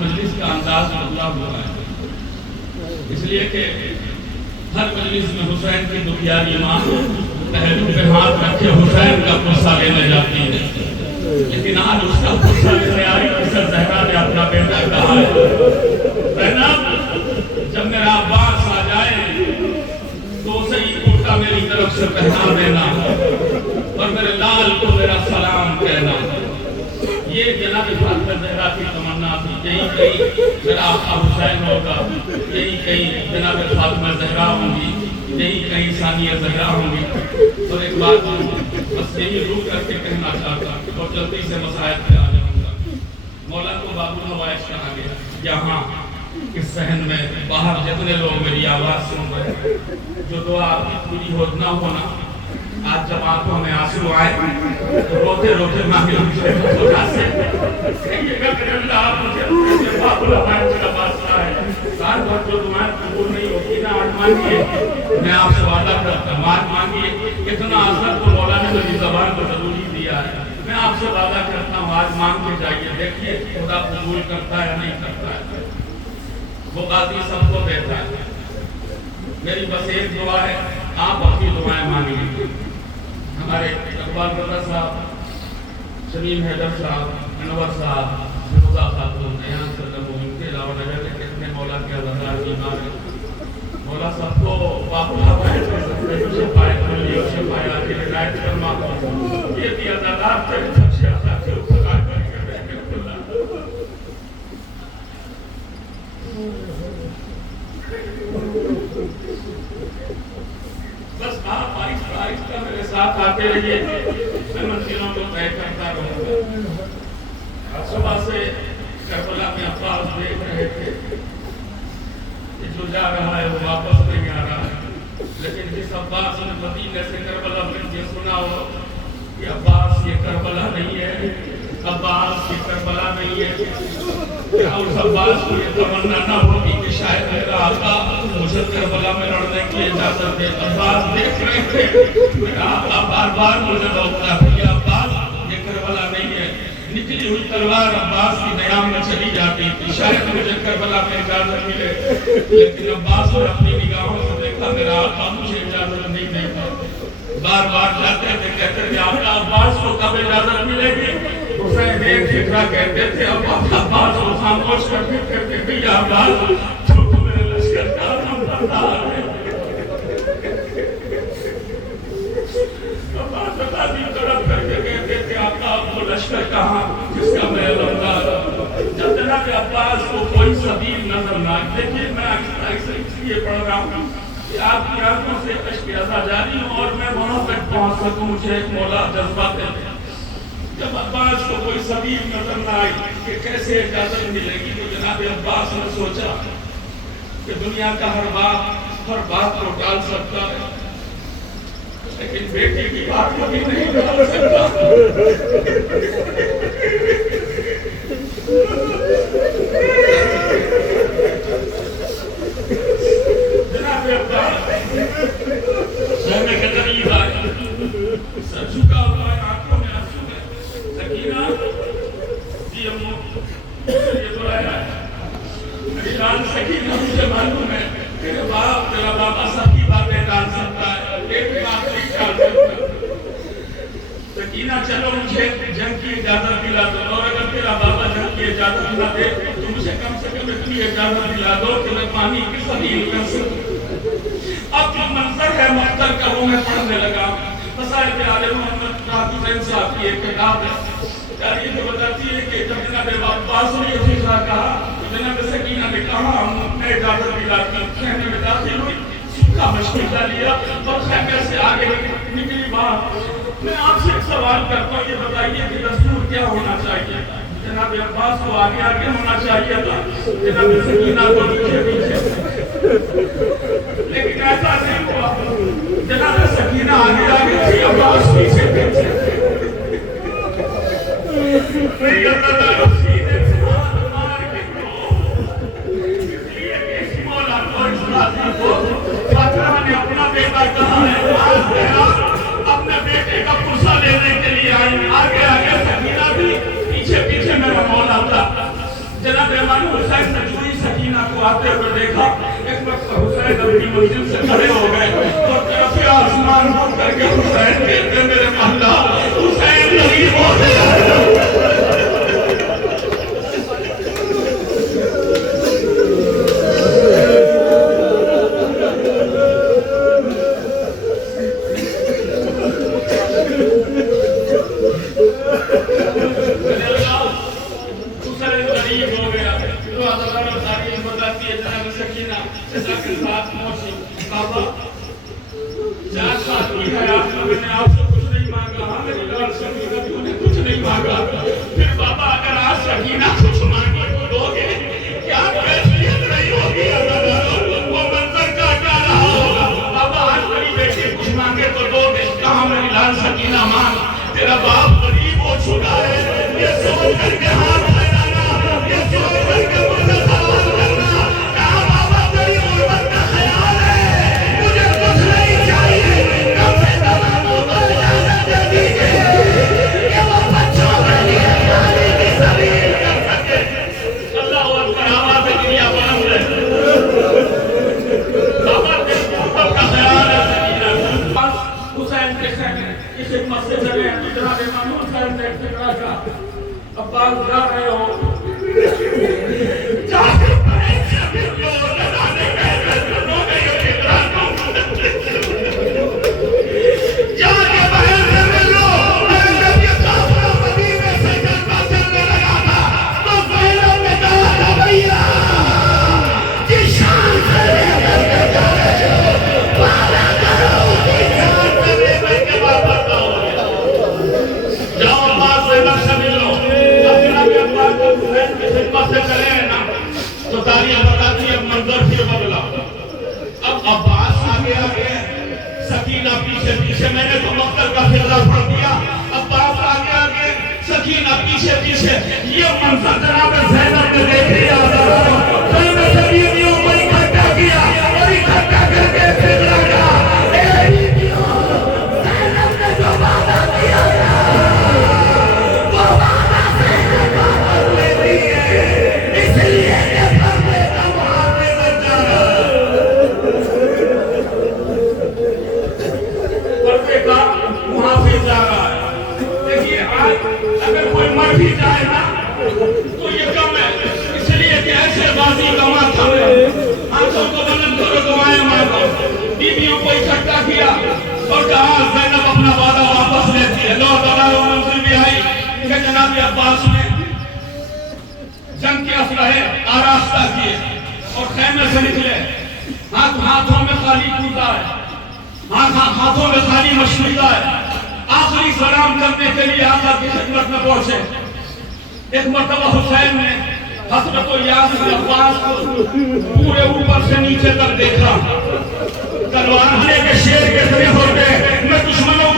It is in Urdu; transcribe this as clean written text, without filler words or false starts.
مجلس کا انداز بدلا ہوا ہے، اس لیے کہ ہر مجلس میں حسین کی دکھیاری ماں پہلو پہ ہاتھ رکھے حسین کا قصہ لینے جاتی ہے، لیکن آج اس کا قصہ لینے آئی حسین زہرا نے اپنا بیٹا کہا ہے بہنا جب میرا عباس آ جائے تو اسے یہ کرتا میری طرف سے پہنا دینا اور میرے لال کو میرا سلام کہنا۔ یہ جناب فاطمہ زہرا کی تمنا تھی، کہیں کہیں میرا آقا حسین ہوگا، کہیں کہیں جناب فاطمہ زہرا ہوں گی، کہیں کہیں ثانیہ زہرا ہوں گی۔ اور ایک بات بس یہی روک کر کے کہنا چاہتا اور جلدی سے مسائل پہ آ جاؤں گا۔ مولا کو بابو نوائش کہا گیا، یہاں اس صحن میں باہر جتنے لوگ میری آواز سن رہے ہیں، جو دعا آپ کی پوری ہو نہ ہونا، آج جب آنکھوں میں آنسو آئے تو روتے روتے مانگے مجھے خدا سے کہیے گا کہ اللہ آپ مجھے بابو نوائش کا بادشاہ ہے، سال بھر جو دعائیں قبول نہیں ہوتی نا، آج مانگیے، میں آپ سے وعدہ کرتا ہوں آج مانگیے، اتنا اثر تو مولا نے میری زبان کو ضروری دیا ہے، میں آپ سے وعدہ کرتا ہوں آج مانگ کے جائیے، دیکھیے خدا قبول کرتا ہے یا نہیں کرتا ہے، وہ قاضی سب کو دیتا ہے۔ میری بس ایک دعا ہے، آپ اپنی دعائیں مانگیے۔ ہمارے اقبال رضا صاحب، شمیم حیدر صاحب، انور صاحب، فیروزہ خاتون، ایان صدق، ان کے علاوہ نظر کے کتنے مولا کے عزادار کی ماں ہے، مولا صاحب کو واقعہ پائے شفائے کلی اور شفائے آتی ہدایت فرما، یہ بھی عزادار تھے سچے عزاد کے اوپر آئے کر کے رہنے اللہ۔ بس آپ آہستہ آہستہ میرے ساتھ آتے رہیے، میں منزلوں کو طے کرتا رہوں گا۔ صبح سے کربلا میں عباس دیکھ رہے تھے کہ جو جا رہا ہے وہ واپس نہیں آ رہا ہے، لیکن جس عباس نے مدینے سے کربلا میں یہ سنا ہو کہ عباس یہ کربلا نہیں ہے، عباس یہ کربلا نہیں ہے، کیا اس عباس کو یہ تمنا نہ ہوگی کہ شاید میرا آقا مجھے کربلا میں لڑنے کی اجازت دے؟ عباس دیکھ رہے تھے میرا آقا بار بار مجھے روکتا ہے کہ عباس یہ کربلا نہیں ہے، نکلی ہوئی تلوار عباس کی نیام میں چلی جاتی تھی، شاید مجھے کربلا میں اجازت ملے، لیکن عباس نے اپنی نگاہوں سے دیکھا میرا آقا مجھے اجازت نہیں دیتا، بار بار جاتے تھے کہتے تھے آقا عباس کو کب اجازت ملے گی؟ حسین ایک فکرہ کہتے تھے عباس کو خاموش کرتے کہتے تھے یا عباس تو میرے لشکر کا نمبردار ہے۔ عباس قاضی طرف کر کے کہتے تھے آقا وہ لشکر کہاں جس کا میں نمبردار ہوں؟ جب جناب عباس کو کوئی سبیل نظر نہ آئی، دیکھیے میں اکثر اس لیے پڑھ رہا ہوں کہ آپ کی آنکھوں سے اشک ازا جاری ہوں اور میں وہاں تک پہنچ سکوں، مجھے ایک مولا جذبہ دیتے ہیں۔ جب عباس کو کوئی سبیل نظر نہ آئی کہ کیسے اجازت ملے گی تو جناب عباس نے سوچا کہ دنیا کا ہر بات کو ٹال سکتا ہے لیکن بیٹی کی بات کبھی نہیں ٹال سکتا۔ جناب عباس سہنے کے قریب آئے، سر جھکا ہوا ہے، آنکھوں میں آنسو ہے، سکینہ جی امو یہ تو آیا ہے میری لال سکینہ، مجھے معلوم ہے تیرے باپ تیرا بابا سب کی باتیں ڈال سکتا ہے، ایک بات نہیں ڈال سکتا۔ سکینہ چلو مجھے جنگ کی اجازت دلا دو، اور اگر تیرا بابا جنگ کی اجازت نہ دے تو مجھے کم سے کم اتنی اجازت دلا دو کہ میں پانی کی سبیل کر سکوں۔ اب جو منظر ہے مختر کا وہ میں پڑھنے لگا، مسائل آل محمد راحت حسین صاحب کی ایک کتاب ہے، تاریخ میں بتاتی ہے کہ جب جناب عباس نے یہ فکرہ کہا تو جناب سکینہ نے کہا میں اجازت دلاتی ہوں، خیمے میں داخل ہوئی، سوکھا مشکل لیا اور خیمے سے آگے نکلی باہر۔ میں آپ سے ایک سوال کرتا ہوں، یہ بتائیے کہ دستور کیا ہونا چاہیے؟ جناب عباس کو آگے آگے ہونا چاہیے تھا، جناب سکینہ کو پیچھے پیچھے، لیکن ایسا نہیں ہوا، جناب سکینہ آگے آگے تھی، عباس پیچھے پیچھے۔ اللہ سینے سے ہاتھ مار کے کو اس لیے کہ اس مولا کو اس راضی کو فاتحہ نے اپنا بیٹا کہا ہے، آج گیا اپنے بیٹے کا پرسہ لینے کے لیے آئی، آگے آگے سکینہ بھی پیچھے پیچھے میرا مولا تھا۔ جناب میرے من حسین نے جوئی سکینہ کو آتے ہوئے دیکھا، ایک وقت حسین اپنی منزل سے کھڑے ہو گئے اور طرف آسمان ہو کر کے حسین کہتے میرے مولا حسین نہیں ہو گیا۔ تیرا باپ غریب ہو چکا ہے، یہ سوچ کر کے ہاتھ لگانا، یہ سوچ کر کے مجھے سوال کرنا، کہا بابا تیری غربت کا خیال ہے، مجھے کچھ نہیں چاہیے، کم سے کم آپ کو اجازت دے دیجیے کہ وہ بچوں کے لیے پانی کی زمین کر سکے۔ اللہ اکبر، آواز دنیا بلند ہے۔ بابا تیری غربت کا خیال ہے سکینہ، حسین کے خیمے کی خدمت سے چلے جناب امام حسین نے فکرہ کا عباس جا رہے ہو جا کے پہنچ پھر لوگ لگانے گئے کرنوں میں یہ فکرہ کو جا کے بہن سے ملو، میں جب یہ کافرہ مدینے سے جلوہ چلنے لگا تھا تو زینب نے کہا تھا بھیا جس شان سے لے کر کے جا رہے ہو وعدہ کرو جس شان سے لے کر کے واپس آؤ۔ جاؤ عباس سے نقشہ ملو، اب جناب عباس کو حسین کی خدمت سے چلے ہیں نا تو تاریخ بتاتی ہے منظر پھر بدلا۔ اب عباس آگے آگے، سکینہ پیچھے پیچھے، میں نے تو مقتل کا فضا پڑھ دیا، عباس آگے آگے، سکینہ پیچھے پیچھے، یہ منظر جناب زینب نے دیکھ لیا، زینب سے بیویوں کو اکٹھا کیا اور اکٹھا کر کے فکرہ کا اے بیویوں، زینب نے جو وعدہ کیا وہ وعدہ زینب واپس لیتی ہے، اس لیے کہ پردے کا محافظ بن جا رہا ہے، پردے کا محافظ جا رہا ہے۔ دیکھیے آج اگر کوئی مر بھی جائے نا تو یہ کم ہے، اس لیے کہ ایسے بازی گواہ تھے، ہاتھوں کو بلند کرو گواہیں مانگو، بیویوں کو اکٹھا کیا اور کہا زینب اپنا وعدہ واپس لیتی ہے۔ لو دلائل و منزل بھی آئی کہ جناب عباس نے جنگ کے اسلحے آراستہ کیے اور خیمے سے نکلے، ہاتھوں میں خالی کوزہ ہے، ہاتھوں میں خالی مشروطہ ہے، آخری سلام کرنے کے لیے آقا کی خدمت میں پہنچے۔ ایک مرتبہ حسین نے حضرت یاسر عباس کو پورے اوپر سے نیچے تک دیکھا، تلوار لے کے شیر کے طرح ہو گئے، میں دشمنوں